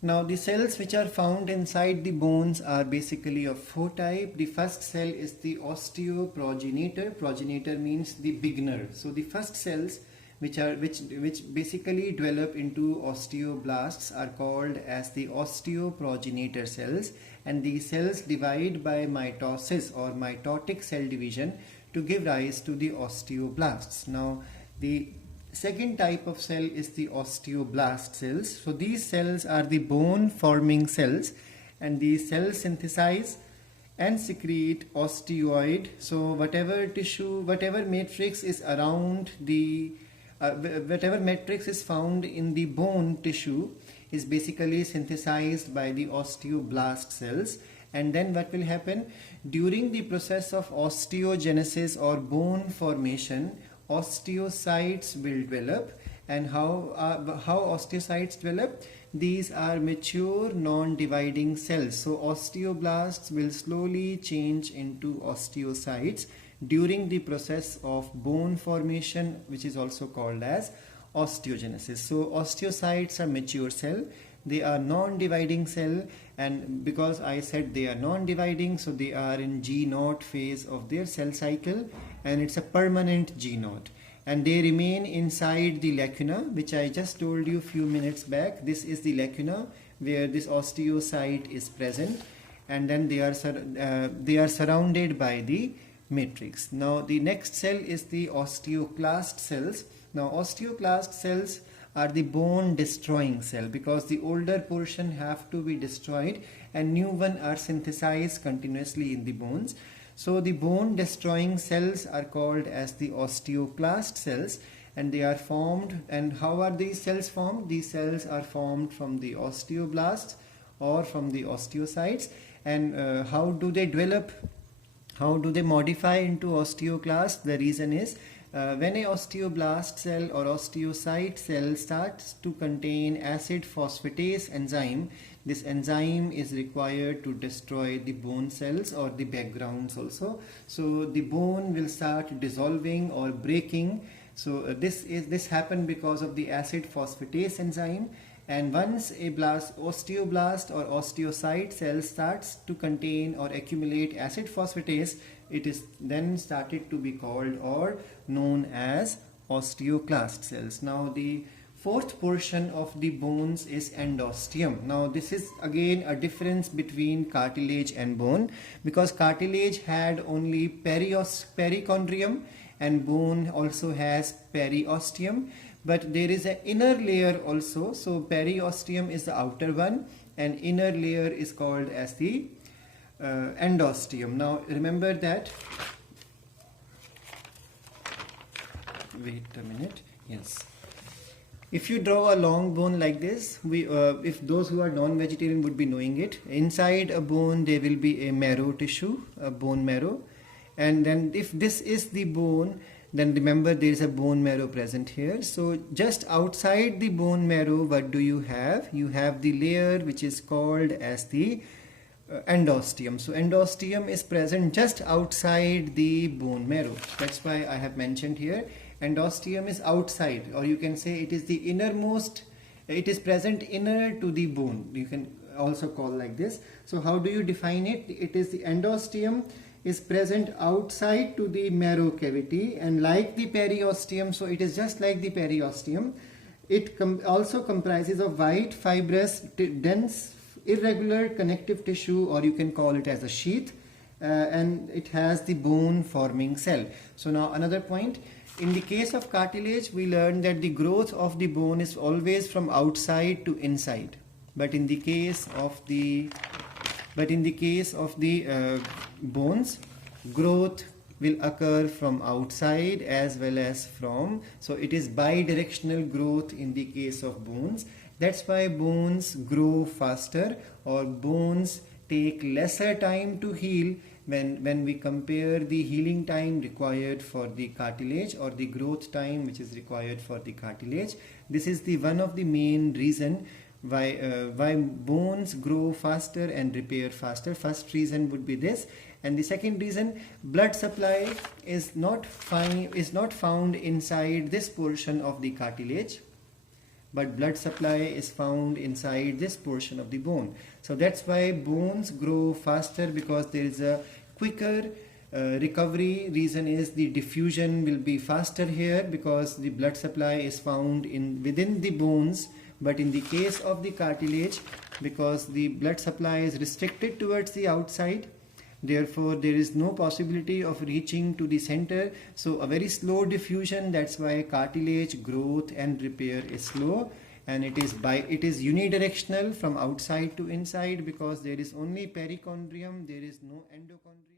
Now the cells which are found inside the bones are basically of four types. The first cell is the osteoprogenitor. Progenitor means the beginner. So the first cells which basically develop into osteoblasts are called as the osteoprogenitor cells, and these cells divide by mitosis or mitotic cell division to give rise to the osteoblasts. Now the second type of cell is the osteoblast cells. So these cells are the bone forming cells, and these cells synthesize and secrete osteoid. So whatever tissue, whatever matrix is around the whatever matrix is found in the bone tissue is basically synthesized by the osteoblast cells. And then what will happen during the process of osteogenesis or bone formation, osteocytes will develop. And how osteocytes develop? These are mature non-dividing cells. So osteoblasts will slowly change into osteocytes during the process of bone formation, which is also called as osteogenesis. So osteocytes are mature cell. They are non-dividing cell, and because I said they are non-dividing, so they are in G0 phase of their cell cycle, and it's a permanent G0, and they remain inside the lacuna, which I just told you a few minutes back. This is the lacuna where this osteocyte is present, and then they are surrounded by the matrix. Now the next cell is the osteoclast cells. Now osteoclast cells are the bone destroying cell, because the older portion have to be destroyed and new one are synthesized continuously in the bones. So the bone destroying cells are called as the osteoclast cells, and they are formed. And how are these cells formed? These cells are formed from the osteoblasts or from the osteocytes. And how do they develop? How do they modify into osteoclast? The reason is when a osteoblast cell or osteocyte cell starts to contain acid phosphatase enzyme, this enzyme is required to destroy the bone cells or the backgrounds also. So the bone will start dissolving or breaking. So this happened because of the acid phosphatase enzyme. And once a osteoblast or osteocyte cell starts to contain or accumulate acid phosphatase, it is then started to be called or known as osteoclast cells. Now the fourth portion of the bones is endosteum. Now this is again a difference between cartilage and bone, because cartilage had only perichondrium and bone also has periosteum. But there is an inner layer also. So periosteum is the outer one, and inner layer is called as the endosteum. Now remember that. Wait a minute. Yes. If you draw a long bone like this, if those who are non-vegetarian would be knowing it, inside a bone there will be a marrow tissue, a bone marrow, and then if this is the bone, then remember there is a bone marrow present here. So just outside the bone marrow, what do you have? You have the layer which is called as the endosteum. So endosteum is present just outside the bone marrow. That's why I have mentioned here endosteum is outside, or you can say it is the innermost. It is present inner to the bone. You can also call like this. So how do you define it? It is the endosteum is present outside to the marrow cavity, and like the periosteum, so it is just like the periosteum. It also comprises of white, fibrous, dense, irregular connective tissue, or you can call it as a sheath, and it has the bone forming cell. So now another point, in the case of cartilage, we learned that the growth of the bone is always from outside to inside, but in the case of the bones, growth will occur from outside as well as from, so it is bidirectional growth in the case of bones. That's why bones grow faster, or bones take lesser time to heal when we compare the healing time required for the cartilage or the growth time which is required for the cartilage. This is the one of the main reason why bones grow faster and repair faster. First reason would be this, and the second reason, blood supply is not found inside this portion of the cartilage, but blood supply is found inside this portion of the bone. So that's why bones grow faster, because there is a quicker recovery. Reason is the diffusion will be faster here because the blood supply is found within the bones. But in the case of the cartilage, because the blood supply is restricted towards the outside, therefore there is no possibility of reaching to the center, so a very slow diffusion. That's why cartilage growth and repair is slow, and it is unidirectional from outside to inside, because there is only perichondrium, there is no endochondrium.